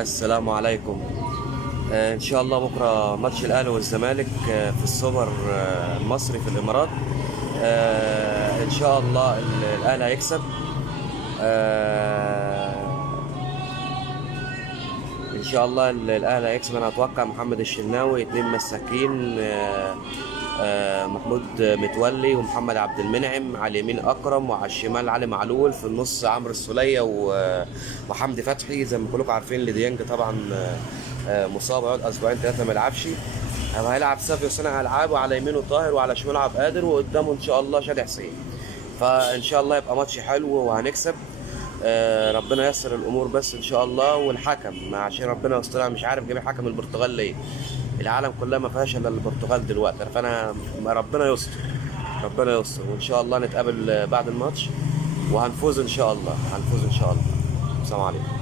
السلام عليكم. ان شاء الله بكره ماتش الاهلي والزمالك في السوبر المصري في الامارات. ان شاء الله الاهلي هيكسب. آه، ان شاء الله الاهلي هيكسب. انا اتوقع محمد الشناوي، اتنين مساكين، محمود متولي ومحمد عبد المنعم، على اليمين اكرم وعلى الشمال علي معلول، في النص عمرو السولية وحمدي فتحي. زي ما كلكم عارفين لديانج طبعا مصاب، هيقعد اسبوعين ثلاثه ما يلعبش. هيلعب سافيو صانع العاب، وعلى يمينه طاهر، وعلى شماله عبد القادر، وقدامه ان شاء الله شادي حسين. فان شاء الله يبقى ماتش حلو وهنكسب. ربنا ييسر الامور بس ان شاء الله. والحكم عشان ربنا يسترها، مش عارف جايبين حكم البرتغال ليه؟ العالم كلها ما فيهاش الا البرتغال دلوقتي. فانا ربنا يستر، ربنا يستر، وان شاء الله نتقابل بعد الماتش وهنفوز ان شاء الله، هنفوز ان شاء الله. السلام عليكم.